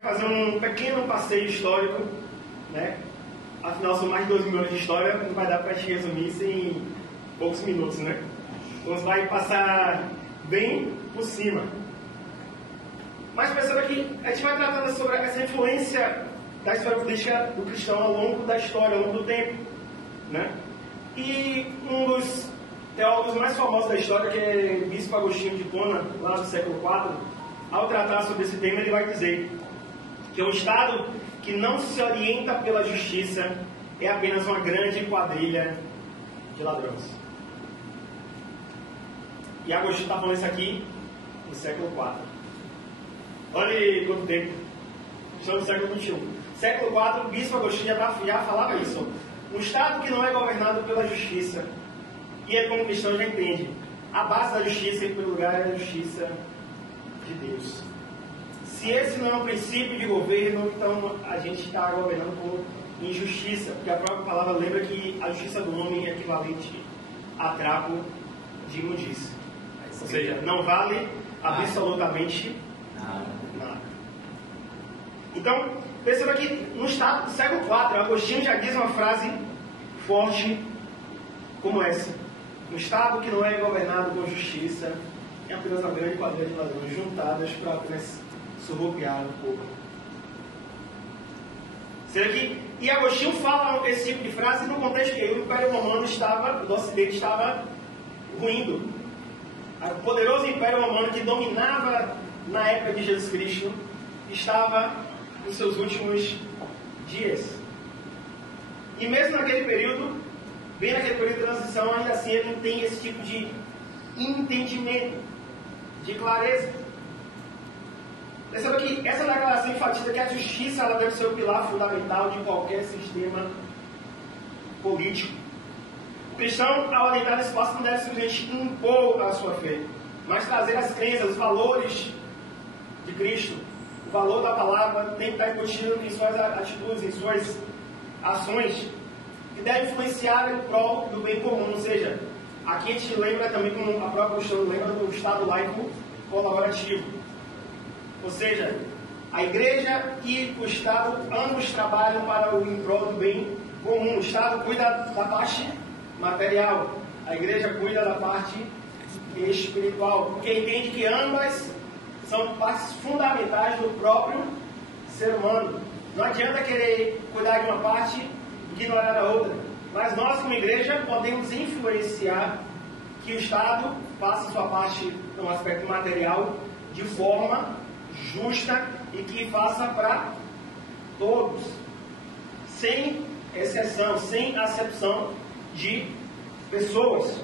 Fazer um pequeno passeio histórico, né? Afinal, são mais de 2 mil anos de história, não vai dar para te resumir isso em poucos minutos, né? Então, você vai passar bem por cima. Mas perceba que a gente vai tratando sobre essa influência da história política do cristão ao longo da história, ao longo do tempo, né? E um dos teólogos mais famosos da história, que é Bispo Agostinho de Hipona, lá do século IV, ao tratar sobre esse tema, ele vai dizer que um Estado que não se orienta pela justiça é apenas uma grande quadrilha de ladrões. E Agostinho está falando isso aqui no século IV. Olha quanto tempo. Estamos no século XXI. Século IV, o Bispo Agostinho já falava isso. Um Estado que não é governado pela justiça. E é como cristão já entende. A base da justiça, em primeiro lugar, é a justiça de Deus. Se esse não é um princípio de governo, então a gente está governando por injustiça, porque a própria palavra lembra que a justiça do homem é equivalente a trapo de imundícia. Ou seja, não vale absolutamente nada. Então, perceba que no Estado do século IV, Agostinho já diz uma frase forte como essa. Um Estado que não é governado por justiça é apenas uma grande quadrilha de ladrões juntadas para apenas surrupiar o povo. E Agostinho fala esse tipo de frase no contexto que o Império Romano do Ocidente estava ruindo. O poderoso Império Romano que dominava na época de Jesus Cristo estava nos seus últimos dias. E mesmo naquele período, bem naquele período de transição, ainda assim ele não tem esse tipo de entendimento, de clareza. Perceba que essa declaração enfatiza que a justiça ela deve ser o pilar fundamental de qualquer sistema político. O cristão, ao adentrar nesse espaço, não deve simplesmente impor a sua fé, mas trazer as crenças, os valores de Cristo. O valor da palavra tem que estar embutido em suas atitudes, em suas ações, que deve influenciar em prol do bem comum. Ou seja, aqui a gente lembra também, como a própria Agostinho lembra, do Estado laico colaborativo. Ou seja, a igreja e o Estado ambos trabalham para o em prol do bem comum. O Estado cuida da parte material, a igreja cuida da parte espiritual, porque entende que ambas são partes fundamentais do próprio ser humano. Não adianta querer cuidar de uma parte e ignorar a outra. Mas nós, como igreja, podemos influenciar que o Estado faça sua parte no aspecto material de forma justa e que faça para todos, sem exceção, sem acepção de pessoas.